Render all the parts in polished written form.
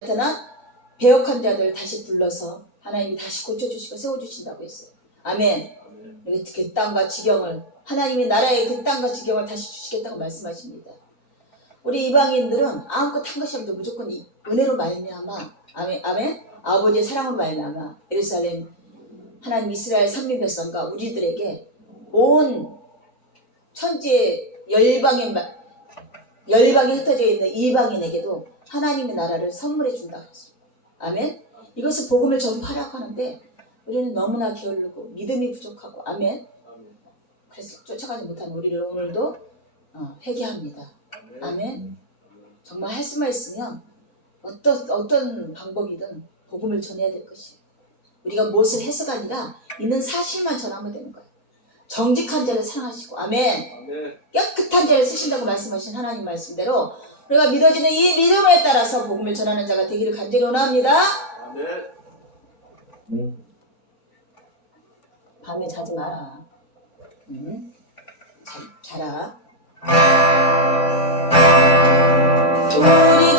나타나 배역한 자들 다시 불러서 하나님이 다시 고쳐주시고 세워주신다고 했어요. 아멘. 그 땅과 지경을 하나님이 나라의 그 땅과 지경을 다시 주시겠다고 말씀하십니다. 우리 이방인들은 아무것도 한 것이 없는데 무조건 은혜로 말미암아 아멘, 아멘. 아버지의 사랑으로 말미암아 예루살렘 하나님 이스라엘 선민 백성과 우리들에게 온 천지의 열방에 흩어져 있는 이방인에게도 하나님의 나라를 선물해 준다고 했어요. 아멘. 이것을 복음을 전파하라고 하는데 우리는 너무나 게을르고 믿음이 부족하고 아멘. 그래서 쫓아가지 못한 우리를 오늘도 회개합니다. 아멘. 정말 할 수만 있으면 어떤 방법이든 복음을 전해야 될 것이에요. 우리가 무엇을 해서가 아니라 있는 사실만 전하면 되는 거예요. 정직한 자를 사랑하시고 아멘. 깨끗한 자를 쓰신다고 말씀하신 하나님 말씀대로 우리가 믿어지는 이 믿음에 따라서 복음을 전하는 자가 되기를 간절히 원합니다. 밤에 자지 마라. 자라. 우리 주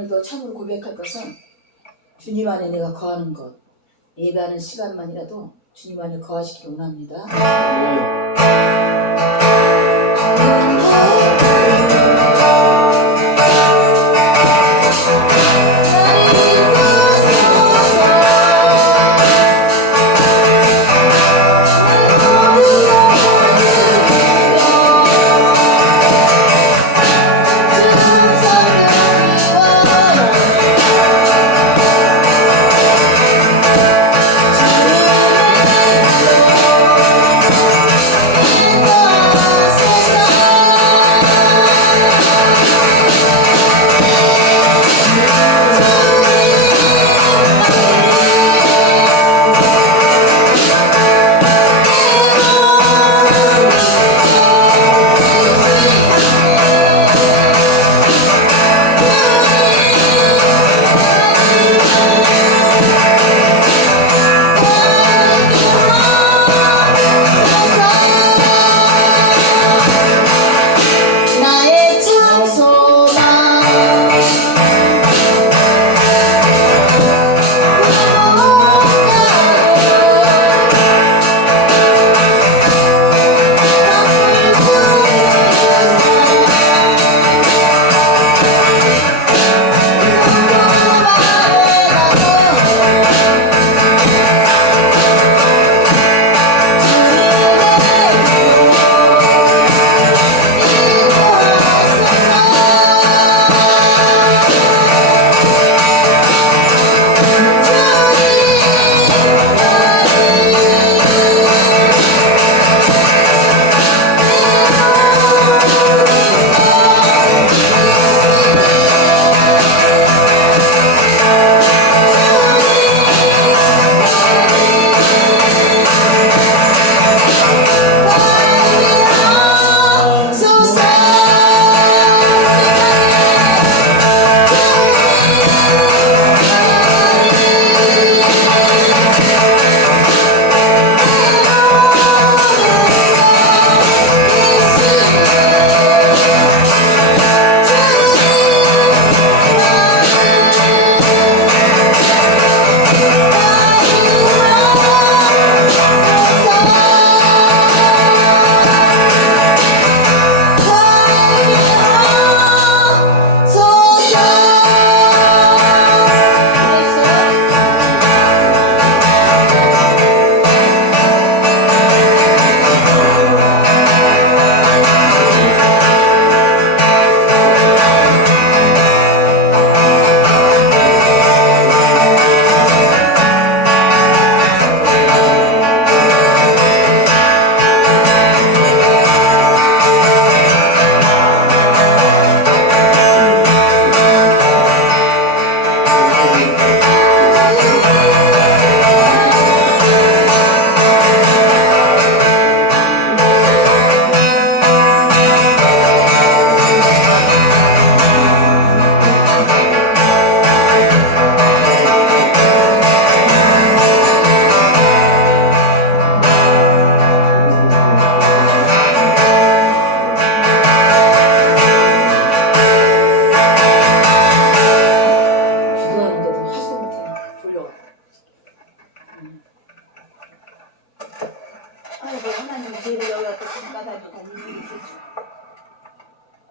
오늘도 참으로 고백할 것은 주님 안에 내가 거하는 것, 예배하는 시간만이라도 주님 안에 거하시기를 원합니다.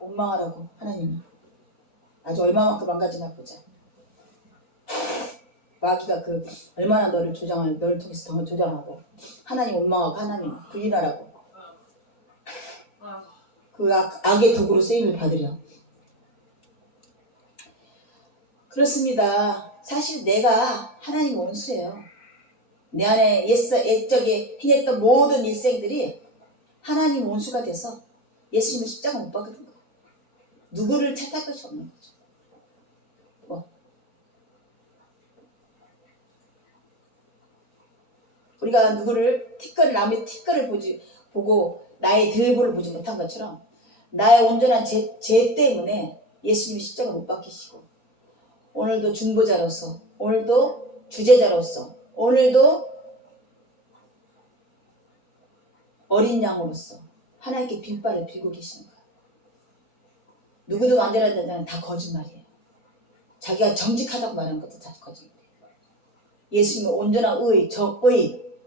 원망하라고 하나님이 아주 얼마만큼 망가지나 보자. 마귀가 그 얼마나 너를 통해서 더 조장하고 하나님 원망하고 하나님 부인하라고 그 악의 도구로 쓰임을 받으려. 그렇습니다. 사실 내가 하나님 원수예요. 내 안에 옛적에 행했던 모든 일생들이 하나님 원수가 돼서 예수님의 십자가 못 박게 된 거예요. 누구를 찾을 것이 없는 거죠. 우리가 누구를 남의 티끌을 보고 나의 들보를 보지 못한 것처럼 나의 온전한 죄 때문에 예수님이 십자가 못 박히시고 오늘도 중보자로서 오늘도 주제자로서 오늘도 어린 양으로서 하나님께 빈발을 빌고 계시는 거예요. 누구도 안 되라는 다 거짓말이에요. 자기가 정직하다고 말하는 것도 다 거짓이에요. 예수님은 온전한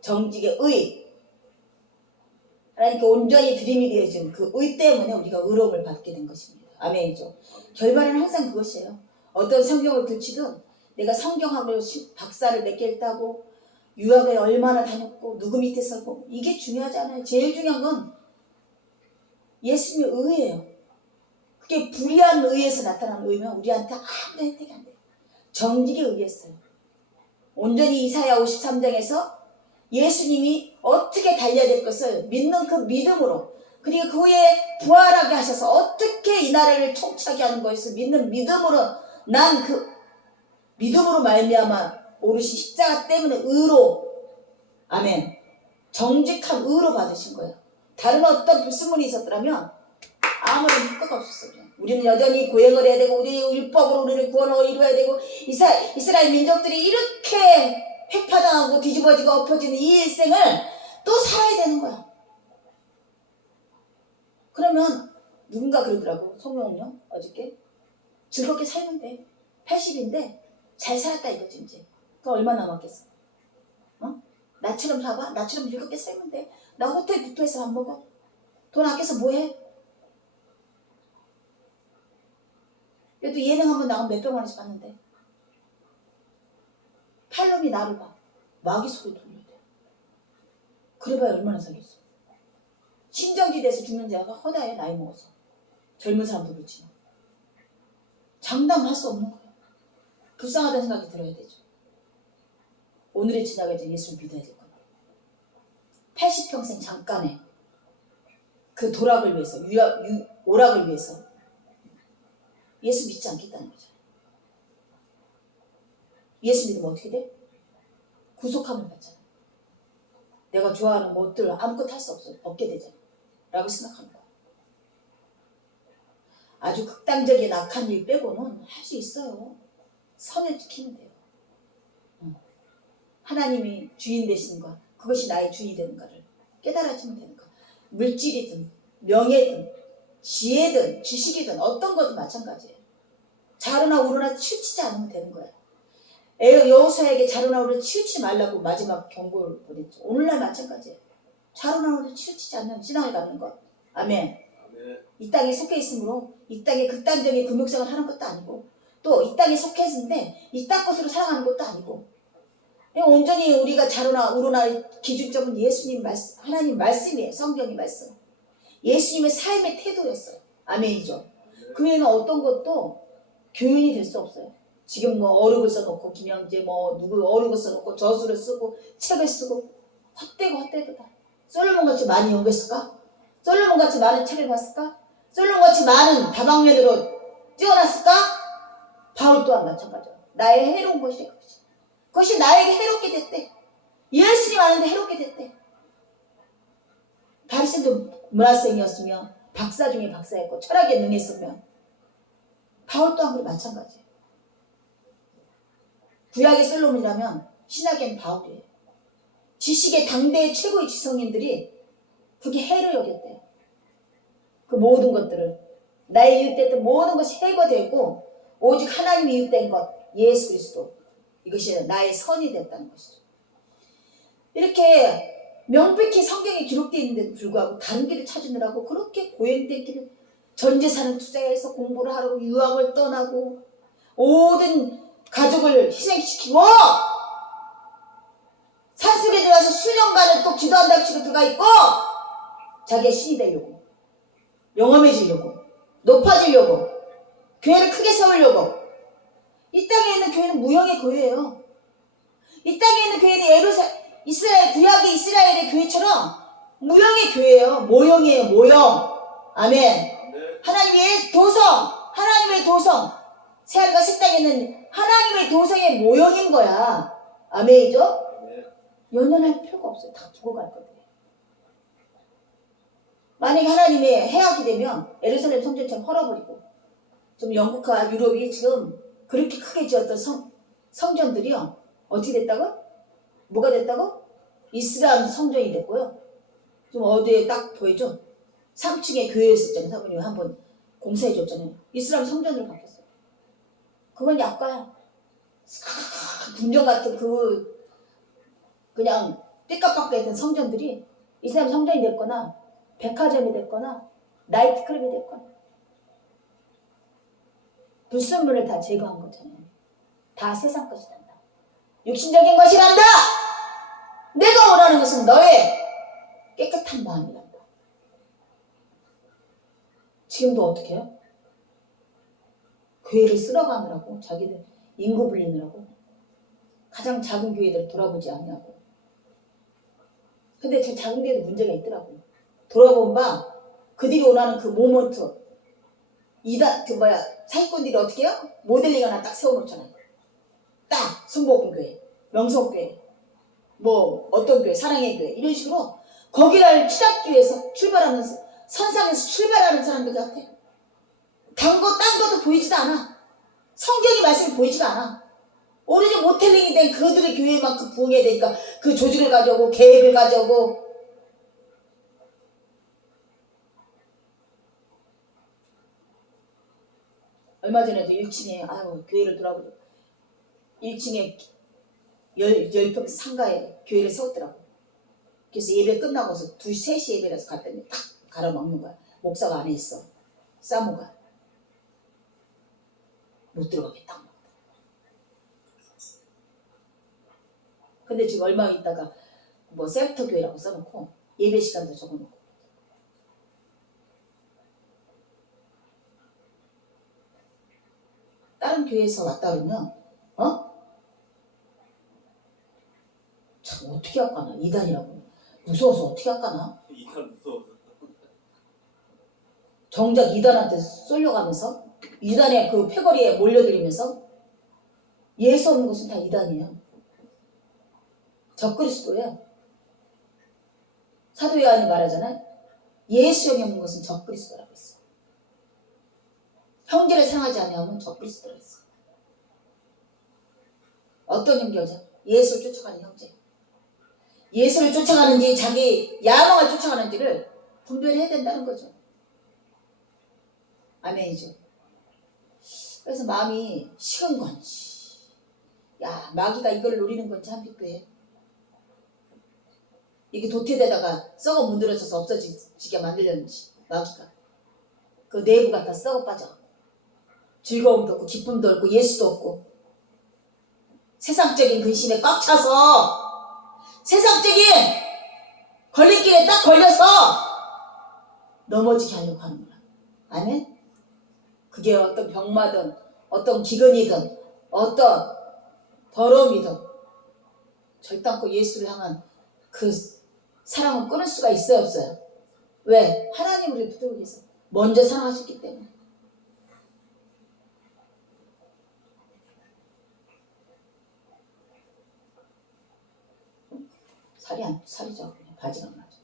정직의 의, 하나님께 온전히 드림이 되어진 그 의 때문에 우리가 의로움을 받게 된 것입니다. 아멘이죠. 결말은 항상 그것이에요. 어떤 성경을 들치든 내가 성경학을 박사를 몇 개 했다고 유학을 얼마나 다녔고 누구 밑에 서고 이게 중요하지 않아요. 제일 중요한 건 예수님의 의예요. 그게 불의한 의에서 나타나는 의면 우리한테 아무도 혜택이 안 돼요. 정직에 의했어요. 온전히 이사야 53장에서 예수님이 어떻게 달려야 될 것을 믿는 그 믿음으로, 그리고 그 후에 부활하게 하셔서 어떻게 이 나라를 통치하게 하는 것을 믿는 믿음으로, 난 그 믿음으로 말미암아 오르신 십자가 때문에 의로, 아멘, 정직한 의로 받으신 거예요. 다른 어떤 불순물이 있었더라면 아무런 효과가 없었어요. 우리는 여전히 고행을 해야 되고 우리 율법으로 우리를 구원을 이루어야 되고 이스라엘 민족들이 이렇게 획파당하고 뒤집어지고 엎어지는 이 일생을 또 살아야 되는 거야. 그러면 누군가 그러더라고. 송영은요 어저께 즐겁게 살면 돼. 80인데 잘 살았다 이거지 이제. 그 얼마 남았겠어? 나처럼 살아? 나처럼 즐겁게 살면 돼. 나 호텔 뷔페에서 밥 먹어. 돈 아껴서 뭐해? 그래도 예능 한번 나가면 몇백만 원씩 받는데 팔놈이 나를 봐. 마귀 소리 돌려야 돼. 그래봐야 얼마나 살겠어. 신정지대에서 죽는 자가 허다해. 나이 먹어서. 젊은 사람도 그렇지만 장담할 수 없는 거예요. 불쌍하다는 생각이 들어야 되죠. 오늘의 저녁에 예수를 믿어야 될 겁니다. 80평생 잠깐의 그 도락을 위해서, 오락을 위해서 예수 믿지 않겠다는 거죠. 예수 믿으면 어떻게 돼? 구속함을 받잖아. 내가 좋아하는 것들 아무것도 할 수 없게 되잖아. 라고 생각하는 거야. 아주 극단적인 악한 일 빼고는 할 수 있어요. 선을 지키면 돼요. 하나님이 주인 되시는가, 그것이 나의 주인이 되는가를 깨달아지면 되는 거야. 물질이든 명예든 지혜든 지식이든 어떤 것도 마찬가지예요. 자루나 우루나 치우치지 않으면 되는 거야. 여호수아에게 자루나 우루를 치우치지 말라고 마지막 경고를 보냈죠. 오늘날 마찬가지예요. 자루나 우루를 치우치지 않는 신앙을 갖는 것. 아멘. 이 땅에 속해 있으므로 이 땅에 극단적인 금욕생활을 하는 것도 아니고 또 이 땅에 속해 있는데 이 땅 것으로 살아가는 것도 아니고 온전히 우리가 자루나 우루나 기준점은 예수님 말씀, 하나님 말씀이에요. 성경의 말씀. 예수님의 삶의 태도였어요. 아멘이죠. 그 외에는 어떤 것도 교훈이 될 수 없어요. 지금 뭐 어록을 써놓고 김영재 뭐 누구 어록을 써놓고 저수를 쓰고 책을 쓰고 헛되고 다. 솔로몬같이 많이 연구했을까? 솔로몬같이 많은 책을 봤을까? 솔로몬같이 많은 다방면으로 뛰어났을까? 바울 또한 마찬가지야. 나의 해로운 것이 그것이 나에게 해롭게 됐대. 예수님 아는데 해롭게 됐대. 바리새인도 문화생이었으며 박사 중에 박사였고 철학에 능했으며 바울 또한 그리 마찬가지예요. 구약의 솔로몬이라면 신약에는 바울이에요. 지식의 당대의 최고의 지성인들이 그게 해로 여겼대요. 그 모든 것들을 나의 이웃됐던 모든 것이 해가 되고 오직 하나님이 이웃된 것 예수 그리스도, 이것이 나의 선이 됐다는 것이죠. 이렇게 명백히 성경에 기록되어 있는데도 불구하고 다른 길을 찾으느라고 그렇게 고행된 길을 전 재산을 투자해서 공부를 하라고 유학을 떠나고 모든 가족을 희생시키고 산속에 들어가서 수년간을 또 기도한다고 치고 들어가 있고 자기가 신이 되려고 영험해지려고 높아지려고 교회를 크게 세우려고. 이 땅에 있는 교회는 무형의 교회예요. 이 땅에 있는 교회는 이스라엘 구약의 이스라엘의 교회처럼 무형의 교회예요. 모형이에요. 모형. 아멘. 하나님의 도성 새하늘과 새 땅에 있는 하나님의 도성의 모형인 거야. 아멘이죠? 연연할 필요가 없어요. 다 두고 갈 거예요. 만약에 하나님의 해악이 되면 예루살렘 성전처럼 헐어버리고 좀 영국과 유럽이 지금 그렇게 크게 지었던 성전들이요. 어떻게 됐다고? 뭐가 됐다고? 이슬람 성전이 됐고요. 좀 어디에 딱 보여줘. 3층에 교회 있었잖아요. 사부님이 한번 공사해 줬잖아요. 이슬람 성전으로 바뀌었어요. 그건 약가야. 분정 같은 그냥 삐까뻔까 했던 성전들이 이슬람 성전이 됐거나 백화점이 됐거나 나이트클럽이 됐거나 불순물을 다 제거한 거잖아요. 다 세상 것이 된다. 육신적인 것이 난다. 내가 원하는 것은 너의 깨끗한 마음이란다. 지금도 어떻게 해요? 교회를 쓸어가느라고 자기들 인구 불리느라고 가장 작은 교회들 돌아보지 않냐고. 근데 저 작은 교회도 문제가 있더라고. 돌아본 바 그들이 원하는 그 모먼트 사기꾼들이 어떻게 해요? 모델링 하나 딱 세워놓잖아요. 딱 순복음교회, 명성교회, 뭐 어떤 교회, 사랑의 교회 이런 식으로 거기를 추잡기 위해서 출발하면서 선상에서 출발하는 사람들 같아. 딴 것도 보이지도 않아. 성경의 말씀이 보이지도 않아. 오로지 모텔링이 된 그들의 교회만큼 부흥해야 되니까 그 조직을 가져오고 계획을 가져오고. 얼마 전에도 1층에 교회를 돌아보고 1층에 10평 상가에 교회를 세웠더라고. 그래서 예배 끝나고서 2시, 3시 예배라서 갔더니 딱 갈아먹는 거야. 목사가 안에 있어. 사모가. 못 들어가겠다. 근데 지금 얼마 있다가 뭐 셀터 교회라고 써놓고 예배 시간도 적어놓고. 다른 교회에서 왔다 그러면 참 어떻게 할까나. 이단이라고 무서워서 어떻게 할까나. 이단 무서워서. 정작 이단한테 쏠려가면서 이단의 그 패거리에 몰려들면서 예수 없는 것은 다 이단이에요. 적그리스도예요. 사도 요한이 말하잖아요. 예수형이 없는 것은 적그리스도라고 했어요. 형제를 사랑하지 않으면 적그리스도라고 했어요. 어떤 형제죠? 예수를 쫓아가는 형제. 예수를 쫓아가는지 자기 야망을 쫓아가는지를 분별해야 된다는 거죠. 아멘이죠. 그래서 마음이 식은 건지, 마귀가 이걸 노리는 건지 한빛교회. 이게 도태되다가 썩어 문드러져서 없어지게 만들렸는지 마귀가. 그 내부가 다 썩어 빠져. 즐거움도 없고 기쁨도 없고 예수도 없고 세상적인 근심에 꽉 차서 세상적인 걸림길에 딱 걸려서 넘어지게 하려고 하는 거야. 아멘? 그게 어떤 병마든 어떤 기근이든 어떤 더러움이든 절단코 예수를 향한 그 사랑은 끊을 수가 있어요, 없어요? 왜? 하나님 우리를 붙들고 계세요. 먼저 사랑하셨기 때문에. 살이죠. 그냥 바지가 안 나죠.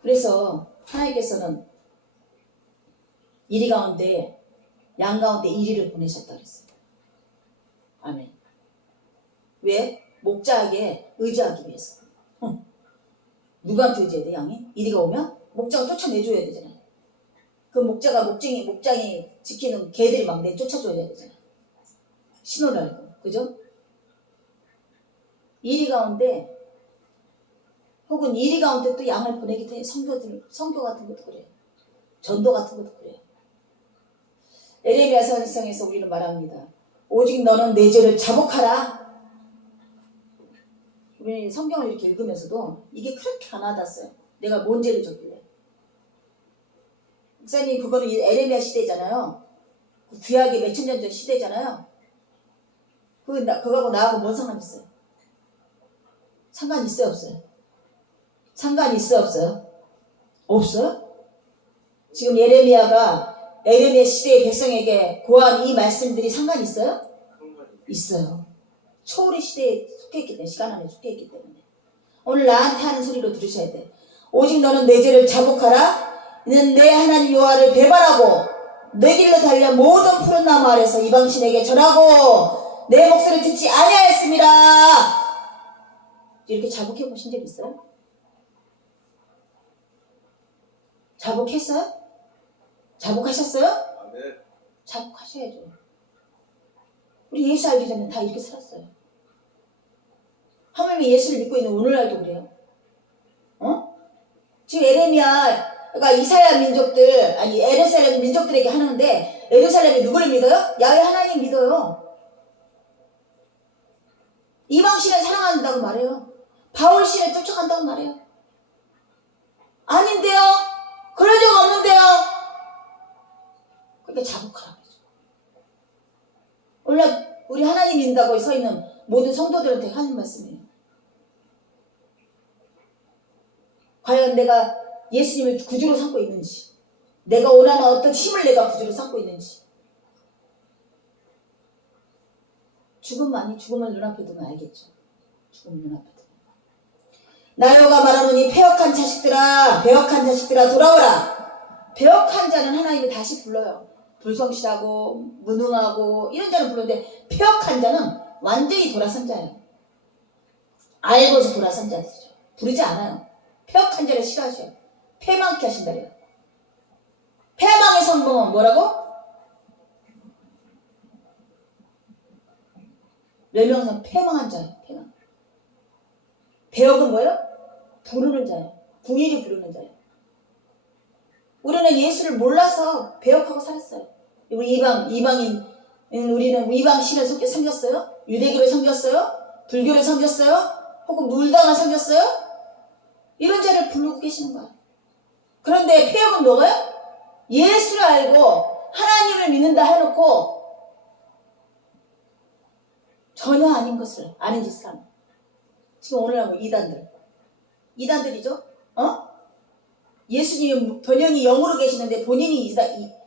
그래서 하나님께서는 이리 가운데 양 가운데 이리를 보내셨다 그랬어요. 아멘. 왜? 목자에게 의지하기 위해서. 누구한테 의지해야 돼, 양이? 이리가 오면 목자가 쫓아내줘야 되잖아요. 그 목장이 지키는 개들이 막 내쫓아줘야 되잖아요. 신호를 알고. 그죠? 이리 가운데 혹은 이리 가운데 또 양을 보내기 때문에 성교 같은 것도 그래요. 전도 같은 것도 그래요. 에레미야 선생에서 우리는 말합니다. 오직 너는 내 죄를 자복하라. 우리 성경을 이렇게 읽으면서도 이게 그렇게 안 와닿았어요. 내가 뭔 죄를 졌길래. 목사님 그거는 에레미야 시대잖아요. 그 구약의 몇천 년 전 시대잖아요. 그거하고 나하고 뭔 상관 있어요? 상관 있어요, 없어요? 상관이 있어요, 없어요? 없어요? 지금 에레미야 시대의 백성에게 고한 이 말씀들이 상관이 있어요? 있어요. 초월의 시대에 속해있기 때문에, 시간 안에 속해있기 때문에. 오늘 나한테 하는 소리로 들으셔야 돼. 오직 너는 내 죄를 자복하라. 이는 내 하나님 여호와를 배반하고 내 길로 달려 모든 푸른 나무 아래서 이방신에게 절하고 내 목소리를 듣지 아니하였습니다. 이렇게 자복해 보신 적 있어요? 자복했어요? 자복하셨어요? 아멘. 자복하셔야죠. 우리 예수 알기 전에 다 이렇게 살았어요. 하물며 예수를 믿고 있는 오늘날도 그래요. 지금 에레미야가 이사야 민족들, 아니 에르살렘 민족들에게 하는데 에르살렘이 누구를 믿어요? 야훼 하나님 믿어요. 이방신을 사랑한다고 말해요. 바울신을 쫓아간다고 말해요. 아닌데요? 그런 적 없는데요? 그러니까 자복하라고 그러죠. 오늘 우리 하나님 믿는다고 서 있는 모든 성도들한테 하는 말씀이에요. 과연 내가 예수님을 구주로 삼고 있는지, 내가 원하는 어떤 힘을 내가 구주로 삼고 있는지. 죽음만이 죽음을 눈앞에 두면 알겠죠. 죽음을 눈앞에 두면. 나여가 말하노니 패역한 자식들아, 배역한 자식들아 돌아오라. 배역한 자는 하나님이 다시 불러요. 불성실하고 무능하고 이런 자는 부르는데, 패역한 자는 완전히 돌아선 자예요. 알고서 돌아선 자들이죠. 부르지 않아요. 패역한 자를 싫어하셔요. 패망케 하신다 그래요. 패망의 성공은 뭐라고? 멸명은 패망한 자예요. 패망. 배역은 뭐예요? 부르는 자예요. 궁일이 부르는 자예요. 우리는 예수를 몰라서 배역하고 살았어요. 우리 이방인, 우리는 이방신을 섬겼어요? 유대교를 섬겼어요? 불교를 섬겼어요? 혹은 물당을 섬겼어요? 이런 자를 부르고 계시는 거야. 그런데 패역은 뭐예요? 예수를 알고 하나님을 믿는다 해놓고 전혀 아닌 것을 아는 짓을 하는. 지금 오늘 하고 이단들이죠? 예수님이 본연이 영으로 계시는데 본인이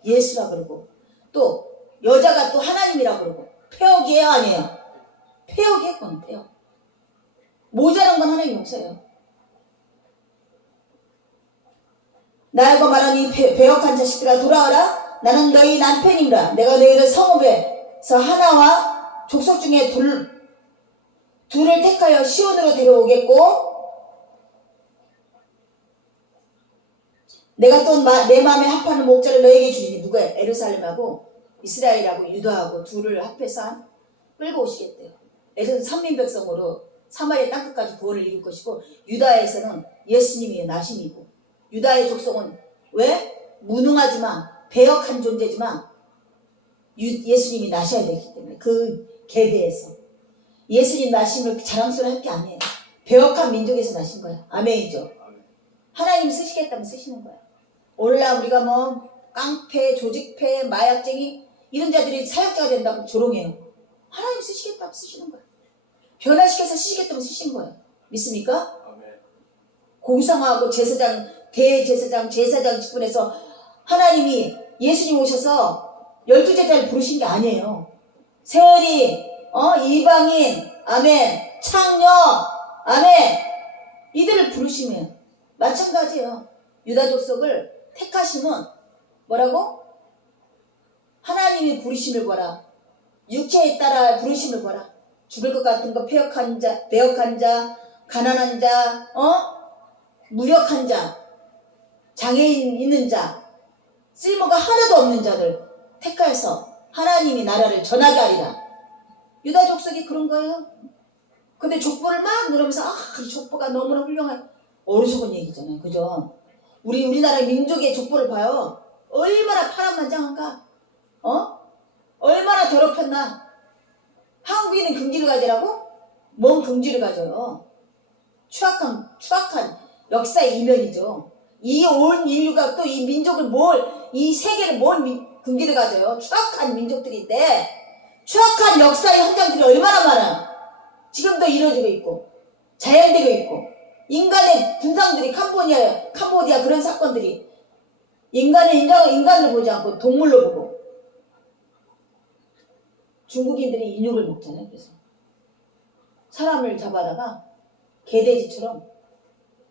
예수라 그러고, 또 여자가 또 하나님이라 그러고. 패역이에요, 아니에요? 패역이에요. 그건 패역. 모자란 건 하나님 없어요. 나여가 말하니 배역한 자식들아 돌아와라. 나는 너희 남편이라. 내가 너희를 성읍에서 하나와 족속 중에 둘을 택하여 시온으로 데려오겠고, 내가 또 내 마음에 합하는 목자를 너에게 주리니. 누구예요? 에르살렘하고 이스라엘하고 유다하고 둘을 합해서 끌고 오시겠대요. 에르살렘 삼민백성으로 사마리아 땅끝까지 구원을 이룰 것이고, 유다에서는 예수님이 나심이고, 유다의 족속은 왜? 무능하지만 배역한 존재지만 예수님이 나셔야 되기 때문에 그 계대에서 예수님 나심을 자랑스러워 할 게 아니에요. 배역한 민족에서 나신 거야. 아멘이죠. 하나님이 쓰시겠다면 쓰시는 거야. 오늘날 우리가 뭐 깡패, 조직패, 마약쟁이 이런 자들이 사역자가 된다고 조롱해요. 하나님 쓰시겠다면 쓰시는 거야. 변화시켜서 쓰시겠다면 쓰시는 거예요. 믿습니까? 공상하고 대제사장, 제사장 직분에서 하나님이 예수님 오셔서 12제자를 부르신 게 아니에요. 세리, 이방인, 아멘, 창녀, 아멘, 이들을 부르시면 마찬가지예요. 유다 족속을 택하시면 뭐라고? 하나님이 부르심을 보라. 육체에 따라 부르심을 보라. 죽을 것 같은 거 배역한 자, 가난한 자, 무력한 자, 장애인 있는 자, 쓸모가 하나도 없는 자들 택하여서 하나님이 나라를 전하게 하리라. 유다 족속이 그런 거예요. 근데 족보를 막 누르면서 이 족보가 너무나 훌륭한 어리석은 얘기잖아요. 그죠? 우리나라 민족의 족보를 봐요. 얼마나 파란만장한가? 얼마나 더럽혔나? 한국인은 긍지를 가지라고? 뭔 긍지를 가져요? 추악한 역사의 이면이죠. 이 온 인류가 또 이 민족을 이 세계를 긍지를 가져요? 추악한 민족들인데, 추악한 역사의 현장들이 얼마나 많아요. 지금도 이루어지고 있고, 자연되고 있고, 인간의 군상들이 캄보디아 그런 사건들이 인간을 보지 않고 동물로 보고, 중국인들이 인육을 먹잖아요. 그래서 사람을 잡아다가 개돼지처럼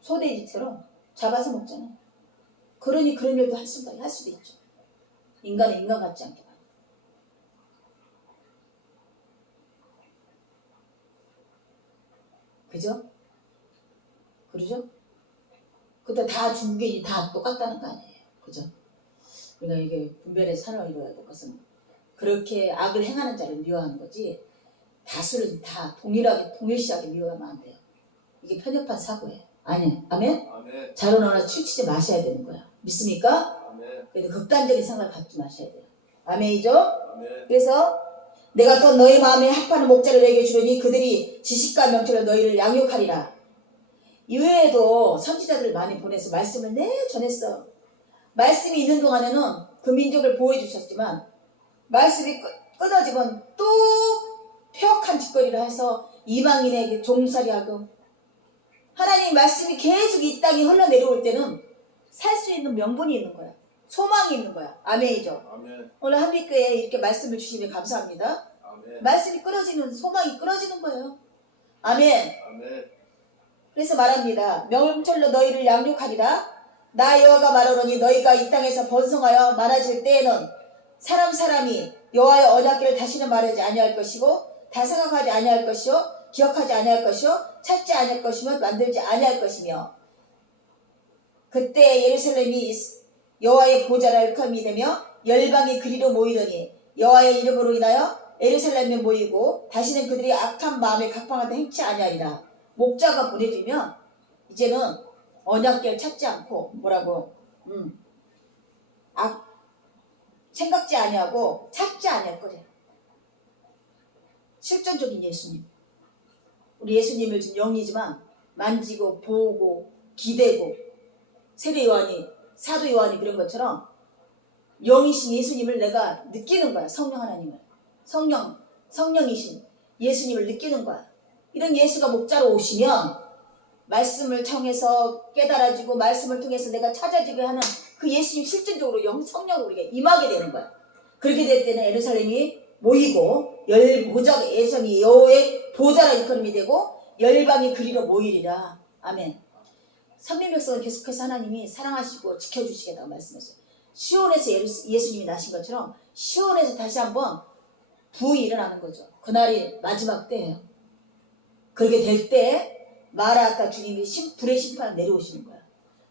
소돼지처럼 잡아서 먹잖아요. 그러니 그런 일도 할 수도 있죠. 인간 같지 않게. 그죠? 그러죠? 근데 다 중국인이 다 똑같다는 거 아니에요. 그죠? 우리가 이게 분별의 산을 이루어야 될 것은 그렇게 악을 행하는 자를 미워하는 거지 다수를 다 동일시하게 미워하면 안 돼요. 이게 편협한 사고예요. 아니, 아멘? 아멘. 자로나나 치우치지 마셔야 되는 거야. 믿습니까? 아멘. 그래도 극단적인 생각을 갖지 마셔야 돼요. 아멘이죠? 아멘. 그래서 내가 또 너희 마음에 합하는 목자를 내게 주려니 그들이 지식과 명철로 너희를 양육하리라. 이외에도 선지자들을 많이 보내서 말씀을 전했어. 말씀이 있는 동안에는 그 민족을 보호해 주셨지만 말씀이 끊어지면 또 폐역한 짓거리를 해서 이방인에게 종살이하고 하나님 말씀이 계속 이 땅에 흘러내려올 때는 살 수 있는 명분이 있는 거야. 소망이 있는 거야. 아멘이죠. 아멘. 오늘 한빛교회에 이렇게 말씀을 주시면 감사합니다. 아멘. 말씀이 끊어지는 소망이 끊어지는 거예요. 아멘. 아멘. 그래서 말합니다. 명철로 너희를 양육하리라. 나 여호와가 말하노니 너희가 이 땅에서 번성하여 많아질 때에는 사람이 여호와의 언약궤를 다시는 말하지 아니할 것이고 다 생각하지 아니할 것이요 기억하지 아니할 것이요 찾지 아니할 것이며 만들지 아니할 것이며 그때 예루살렘이 여호와의 보좌를 일컬음이 되며 열방이 그리로 모이더니 여호와의 이름으로 인하여 예루살렘에 모이고 다시는 그들이 악한 마음에 각방하다 행치 아니하리라. 목자가 보내주면 이제는 언약궤를 찾지 않고 뭐라고 생각지 아니하고 찾지 아니할 거래. 실존적인 예수님. 우리 예수님을 지금 영이지만 만지고 보고 기대고 세례 요한이 사도 요한이 그런 것처럼 영이신 예수님을 내가 느끼는 거야. 성령 하나님을. 성령이신 예수님을 느끼는 거야. 이런 예수가 목자로 오시면 말씀을 통해서 깨달아지고 말씀을 통해서 내가 찾아지게 하는 그 예수님 실질적으로 성령으로 우리가 임하게 되는 거야. 그렇게 될 때는 예루살렘이 모이고 예수님이 여호와의 보좌라 일컬음이 되고 열방이 그리로 모이리라. 아멘. 선민 백성을 계속해서 하나님이 사랑하시고 지켜주시겠다고 말씀하셨어요. 시온에서 예수님이 나신 것처럼 시온에서 다시 한번 부흥이 일어나는 거죠. 그날이 마지막 때예요. 그렇게 될 때 마라아타 주님이 불의 심판을 내려오시는 거야.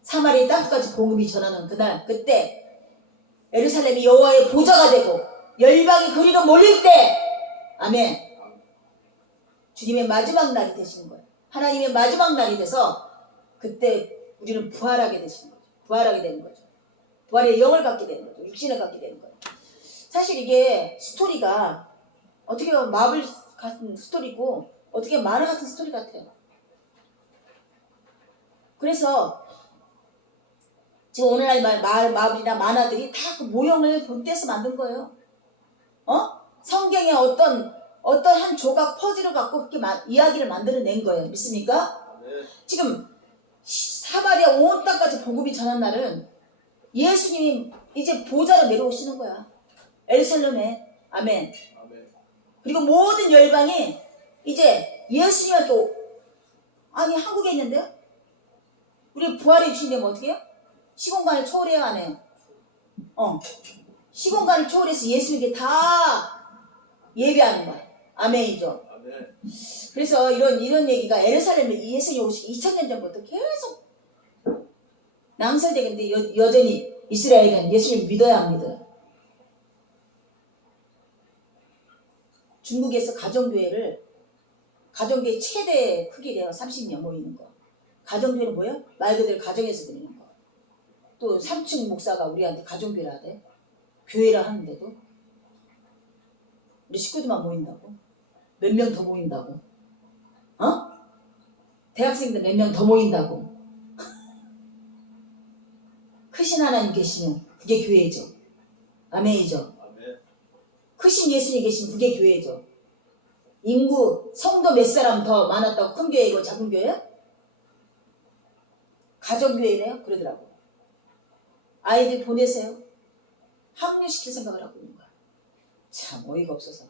사마리 땅까지 복음이 전하는 그날 그때 예루살렘이 여호와의 보좌가 되고 열방이 그리로 몰릴 때 아멘. 주님의 마지막 날이 되시는 거예요. 하나님의 마지막 날이 돼서 그때 우리는 부활하게 되시는 거죠. 부활하게 되는 거죠. 부활의 영을 갖게 되는 거죠. 육신을 갖게 되는 거예요. 사실 이게 스토리가 어떻게 보면 마블 같은 스토리고 어떻게 보면 만화 같은 스토리 같아요. 그래서 지금 오늘날 마블이나 만화들이 다 그 모형을 본때서 만든 거예요. 성경의 어떤 한 조각 퍼즐을 갖고 그렇게 이야기를 만들어낸 거예요. 믿습니까? 네. 지금 사마리아 온 땅까지 복음이 전한 날은 예수님이 이제 보좌로 내려오시는 거야. 예루살렘에. 아멘. 아멘. 그리고 모든 열방이 이제 예수님한테 아니 한국에 있는데요? 우리 부활해 주신다면 어떻게 해요? 시공간을 초월해야 하네요. 시공간을 초월해서 예수님께 다 예배하는 거야. 아멘이죠. 아멘. 그래서 이런 얘기가 예루살렘에 예수님이 오시기 2000년 전부터 계속 낭설되겠는데 여전히 이스라엘은 예수님을 믿어야 합니다. 중국에서 가정교회 최대 크기래요. 30명 모이는 거. 가정교회는 뭐야? 말 그대로 가정에서 드리는 거. 또 3층 목사가 우리한테 가정교회를 하대. 교회라 하는데도 우리 식구들만 모인다고? 몇 명 더 모인다고? 대학생들 몇 명 더 모인다고? 크신 하나님 계시면 그게 교회죠. 아멘이죠. 아멘. 크신 예수님 계시면 그게 교회죠. 인구 성도 몇 사람 더 많았다고 큰 교회고 작은 교회야? 가정교회래요? 그러더라고. 아이들 보내세요. 합류시킬 생각을 하고 있는 거야. 참 어이가 없어서.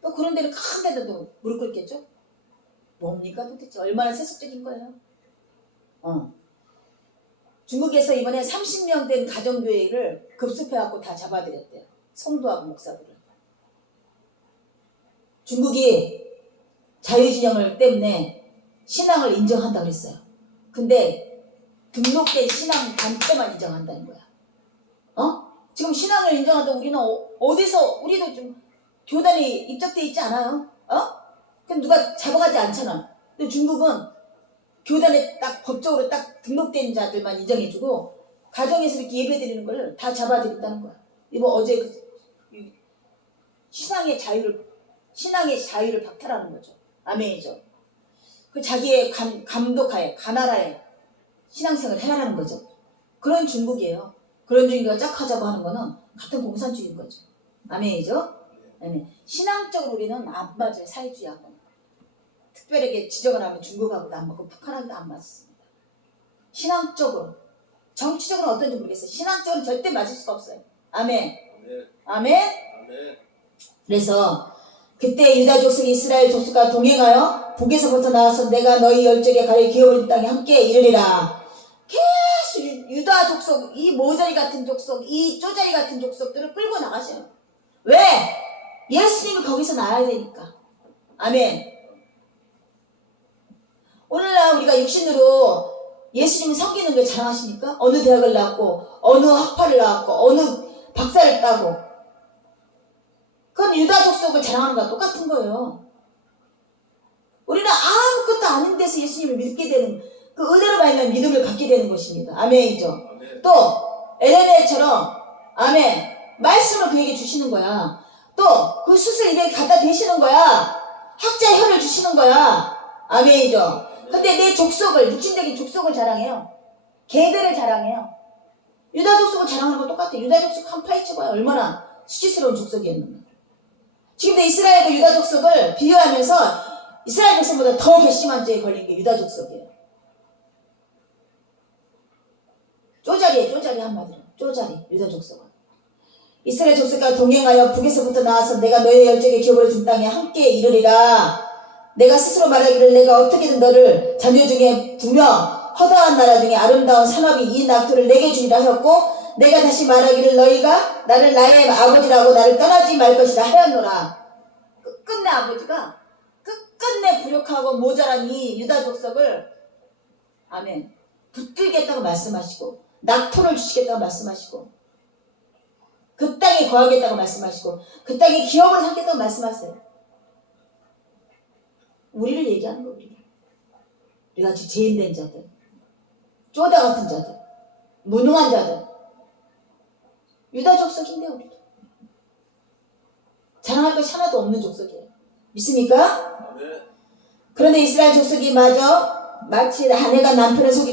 또 그런 데는 큰 데도 무릎 꿇겠죠? 뭡니까 도대체? 얼마나 세속적인 거예요? 중국에서 이번에 30명 된 가정교회를 급습해갖고 다 잡아들였대요. 성도하고 목사들을. 중국이 자유진영을 때문에 신앙을 인정한다고 그랬어요. 근데 등록된 신앙 단체만 인정한다는 거야. 지금 신앙을 인정한다고 우리는 어디서 우리도 좀 교단에 입적돼 있지 않아요? 그럼 누가 잡아가지 않잖아. 근데 중국은 교단에 딱 법적으로 딱 등록된 자들만 인정해주고 가정에서 이렇게 예배드리는 걸 다 잡아들인다는 거야. 이거 어제 신앙의 자유를 박탈하는 거죠. 아멘이죠. 그 자기의 감독하에 가나라에 신앙생활을 해라는 거죠. 그런 중국이에요. 그런 중국이 짝하자고 하는 거는 같은 공산주의인 거죠. 아멘이죠. 아멘. 신앙적으로 우리는 안 맞아요. 사회주의하고. 특별하게 지적을 하면 중국하고도 안 맞고 북한하고도 안 맞습니다. 신앙적으로. 정치적으로는 어떤지 모르겠어요. 신앙적으로는 절대 맞을 수가 없어요. 아멘. 아멘. 그래서 그때 유다 족속이 이스라엘 족속과 동행하여 북에서부터 나와서 내가 너희 열적에 가려 기업을 땅에 함께 이르리라. 계속 유다 족속, 이 모자리 같은 족속, 이 쪼자리 같은 족속들을 끌고 나가셔요. 왜? 예수님이 거기서 나와야 되니까. 아멘. 오늘날 우리가 육신으로 예수님을 섬기는 걸 자랑하십니까? 어느 대학을 나왔고, 어느 학파를 나왔고, 어느 박사를 따고. 그건 유다 족속을 자랑하는 거랑 똑같은 거예요. 우리는 아무것도 아닌 데서 예수님을 믿게 되는, 그 은혜로 말미암아 믿음을 갖게 되는 것입니다. 아멘이죠. 아멘. 또 엘레네처럼 아멘 말씀을 그에게 주시는 거야. 또 그 숯을 입에 갖다 대시는 거야. 학자의 혀를 주시는 거야. 아멘이죠. 근데 내 족속을, 육신적인 족속을 자랑해요. 계배를 자랑해요. 유다 족속을 자랑하는 건 똑같아요. 유다 족속 한 파헤쳐봐요. 얼마나 수치스러운 족속이었는가. 지금도 이스라엘과 유다 족속을 비교하면서 이스라엘 족속보다 더 괘씸한 죄에 걸린 게 유다 족속이에요. 쪼자리에 쪼자리 한마디로. 쪼자리, 유다 족속은. 이스라엘 족속과 동행하여 북에서부터 나와서 내가 너의 열적의 기업으로 준 땅에 함께 이르리라. 내가 스스로 말하기를 내가 어떻게든 너를 자녀 중에 부며 허다한 나라 중에 아름다운 산업이 이 낙토를 내게 주리라 하였고 내가 다시 말하기를 너희가 나를 나의 아버지라고 나를 떠나지 말 것이라 하였노라. 끝끝내 아버지가 끝끝내 부력하고 모자란 이 유다 족속을 아멘 붙들겠다고 말씀하시고 낙토를 주시겠다고 말씀하시고 그 땅에 거하겠다고 말씀하시고 그 땅에 기업을 삼겠다고 말씀하세요. 우리를 얘기하는 거 우리가 지금 죄인된 자들, 쪼다 같은 자들, 무능한 자들, 유다 족속인데 우리도 자랑할 것이 하나도 없는 족속이에요. 믿습니까? 그런데 이스라엘 족속이 마치 아내가 남편을 속이고